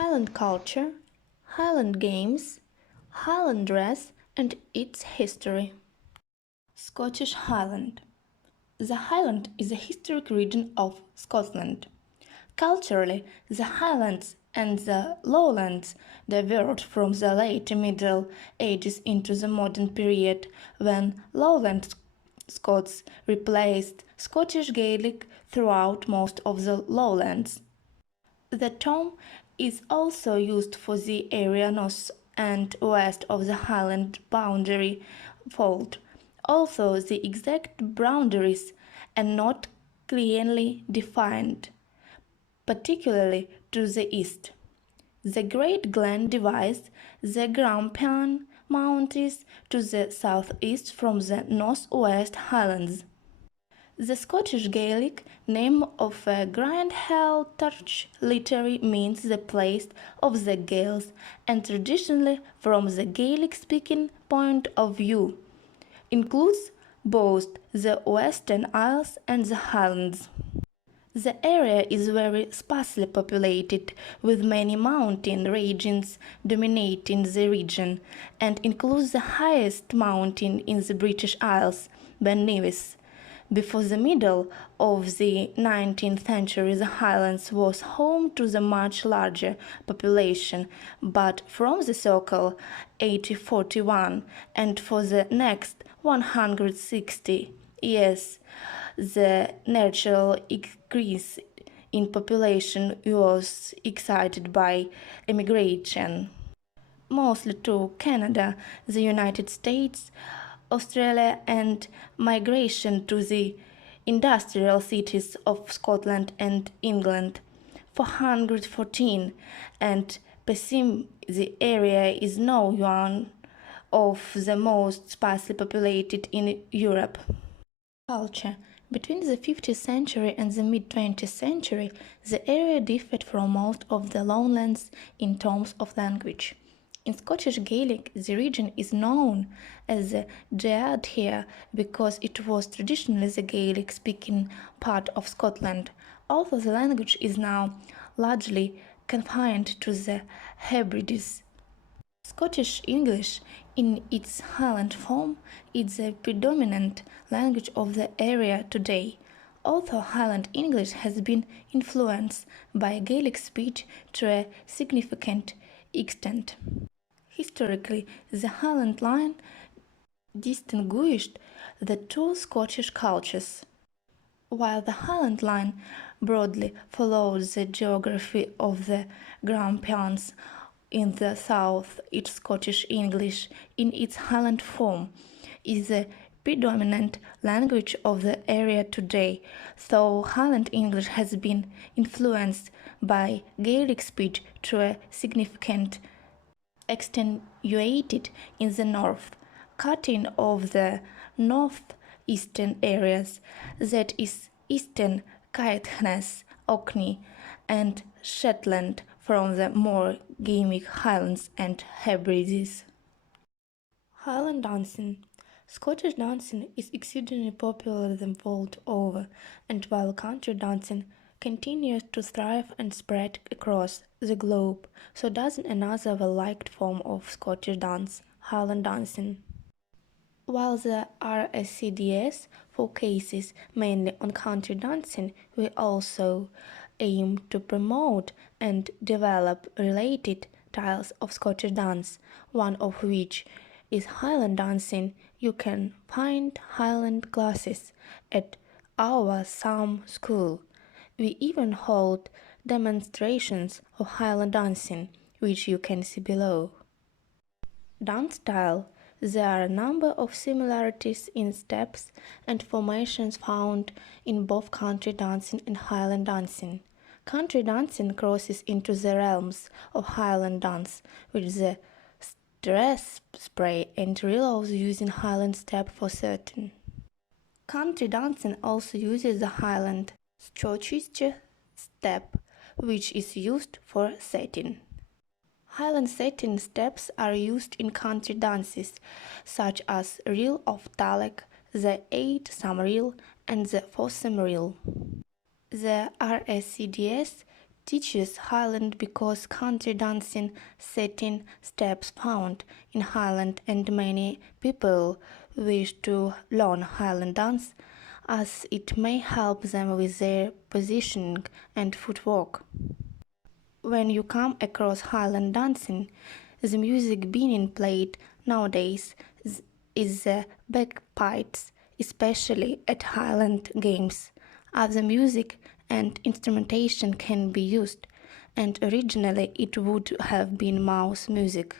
Highland culture, Highland games, Highland dress and its history. Scottish Highland. The Highland is a historic region of Scotland. Culturally, the Highlands and the Lowlands diverged from the late Middle Ages into the modern period when Lowland Scots replaced Scottish Gaelic throughout most of the Lowlands. The term is also used for the area north and west of the Highland boundary fault, although the exact boundaries are not clearly defined, particularly to the east. The Great Glen divides the Grampian Mountains to the southeast from the northwest Highlands. The Scottish Gaelic name of Grindheltarch literally means the place of the Gaels, and traditionally, from the Gaelic-speaking point of view, includes both the Western Isles and the Highlands. The area is very sparsely populated, with many mountain regions dominating the region, and includes the highest mountain in the British Isles, Ben Nevis. Before the middle of the 19th century, the Highlands was home to the much larger population, but from the circle 1841 and for the next 160 years, the natural increase in population was excited by emigration, mostly to Canada, the United States, Australia, and migration to the industrial cities of Scotland and England. 414 and Pessim, the area is now one of the most sparsely populated in Europe. Culture. Between the 15th century and the mid-20th century, the area differed from most of the lowlands in terms of language. In Scottish Gaelic, the region is known as the Deadhere because it was traditionally the Gaelic-speaking part of Scotland, although the language is now largely confined to the Hebrides. Scottish English, in its Highland form, is the predominant language of the area today, although Highland English has been influenced by Gaelic speech to a significant extent. Historically, the Highland line distinguished the two Scottish cultures. While the Highland line broadly followed the geography of the Grampians in the south, its Scottish English, in its Highland form, is the predominant language of the area today, though Highland English has been influenced by Gaelic speech to a significant extenuated in the north, cutting off the northeastern areas, that is, Eastern Caithness, Orkney, and Shetland from the more gamey Highlands and Hebrides. Highland dancing. Scottish dancing is exceedingly popular the world over, and while country dancing continues to thrive and spread across the globe, so does another well-liked form of Scottish dance, Highland dancing. While the RSCDS focuses mainly on country dancing, we also aim to promote and develop related styles of Scottish dance, one of which is Highland dancing. You can find Highland classes at our summer school. We even hold demonstrations of Highland dancing, which you can see below. Dance style. There are a number of similarities in steps and formations found in both country dancing and Highland dancing. Country dancing crosses into the realms of Highland dance, with the dress spray and reels using Highland step for certain. Country dancing also uses the Highland Scottish step, which is used for setting. Highland setting steps are used in country dances, such as reel of Talek, the 8-thumb reel, and the 4-thumb reel. The RSCDS teaches Highland because country dancing setting steps found in Highland and many people wish to learn Highland dance as it may help them with their positioning and footwork. When you come across Highland dancing, the music being played nowadays is the bagpipes, especially at Highland games. Other music and instrumentation can be used, and originally it would have been mouse music.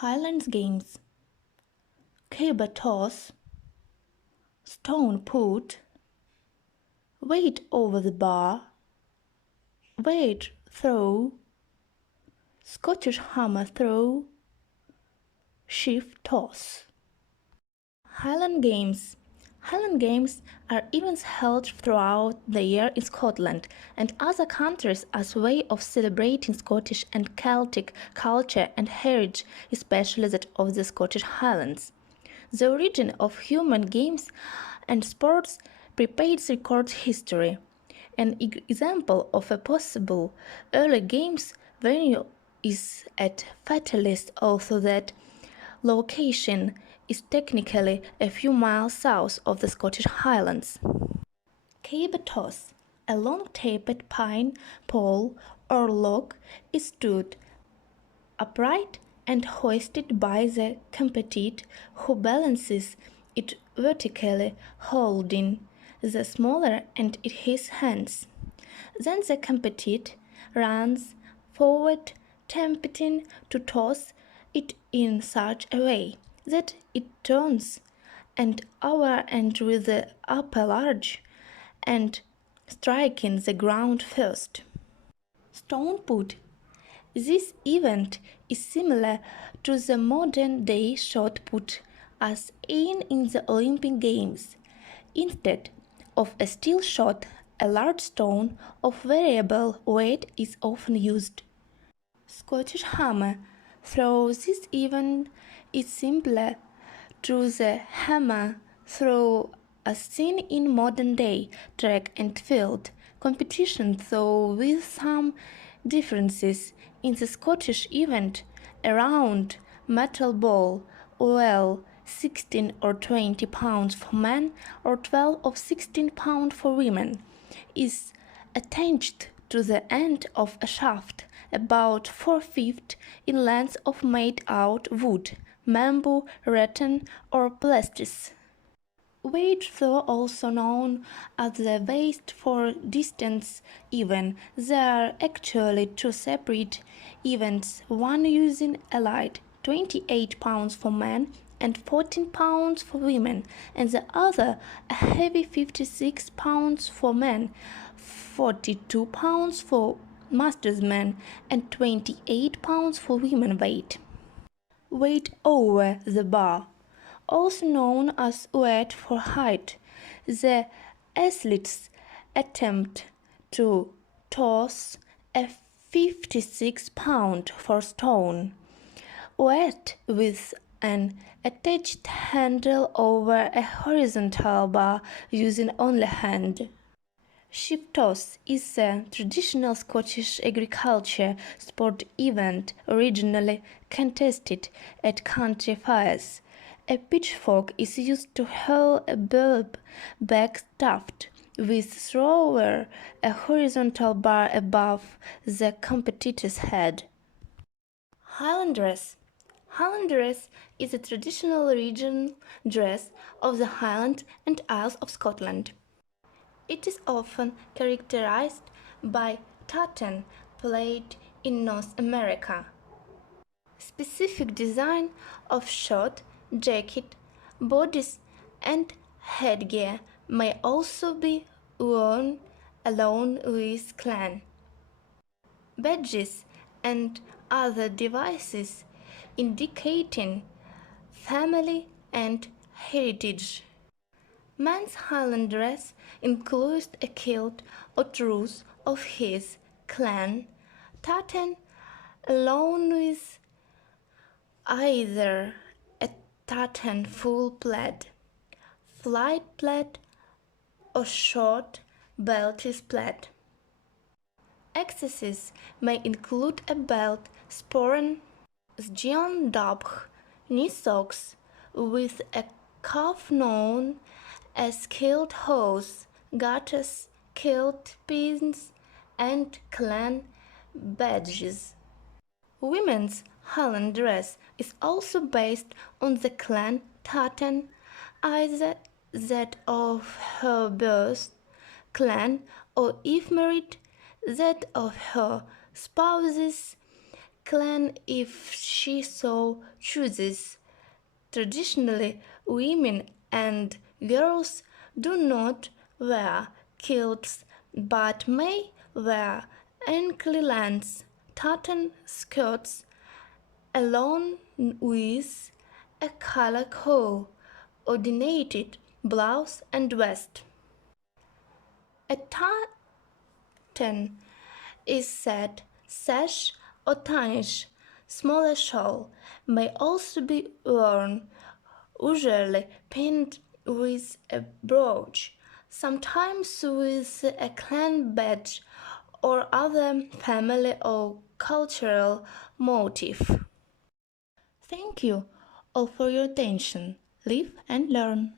Highlands games: caber toss, stone put, weight over the bar, weight throw, Scottish hammer throw, sheaf toss. Highland Games. Highland Games are events held throughout the year in Scotland and other countries as a way of celebrating Scottish and Celtic culture and heritage, especially that of the Scottish Highlands. The origin of human games and sports predates record history. An example of a possible early games venue is at Fatalis, although that location is technically a few miles south of the Scottish Highlands. Caber toss: a long-taped pine pole or log is stood upright and hoisted by the competent who balances it vertically, holding the smaller end in his hands. Then the competent runs forward, attempting to toss it in such a way that it turns and over and with the upper large and striking the ground first. Stone put: this event is similar to the modern-day shot put as in the Olympic Games. Instead of a steel shot A large stone of variable weight is often used. Scottish hammer. Through this event is similar to the hammer throw as seen in modern-day track and field competition, though with some differences. In the Scottish event, a round metal ball, well, 16 or 20 pounds for men or 12 or 16 pounds for women, is attached to the end of a shaft about 4 feet in length of made out wood, bamboo, rattan or plastis. Weight throw, also known as the waist for distance event. There are actually two separate events, one using a light 28 pounds for men and 14 pounds for women, and the other a heavy 56 pounds for men, 42 pounds for masters men, and 28 pounds for women weight. Weight over the bar, also known as weight for height. The athletes attempt to toss a 56-pound for stone weight with an attached handle over a horizontal bar using only hand. Sheep toss is a traditional Scottish agriculture sport event originally contested at country fairs. A pitchfork is used to hoe a bulb back stuffed with thrower, a horizontal bar above the competitor's head. Highland dress. Highland dress is a traditional regional dress of the Highlands and Isles of Scotland. It is often characterized by tartan played in North America. Specific design of shirt, jacket, bodice and headgear may also be worn along with clan badges and other devices indicating family and heritage. Man's Highland dress includes a kilt or truss of his clan, tartan, along with either a tartan full plaid, flight plaid, or short belted plaid. Accessories may include a belt, sporran, sgion dabh, knee socks with a cuff known as kilt hose, garters, kilt pins, and clan badges. Women's Highland dress is also based on the clan tartan, either that of her birth clan or, if married, that of her spouse's clan if she so chooses. Traditionally, women and girls do not wear kilts but may wear ankle-length tartan skirts along with a collar coordinated blouse and vest. A tartan is set sash or tarnish. Smaller shawl may also be worn, usually pinned with a brooch, sometimes with a clan badge or other family or cultural motif. Thank you all for your attention. Live and learn.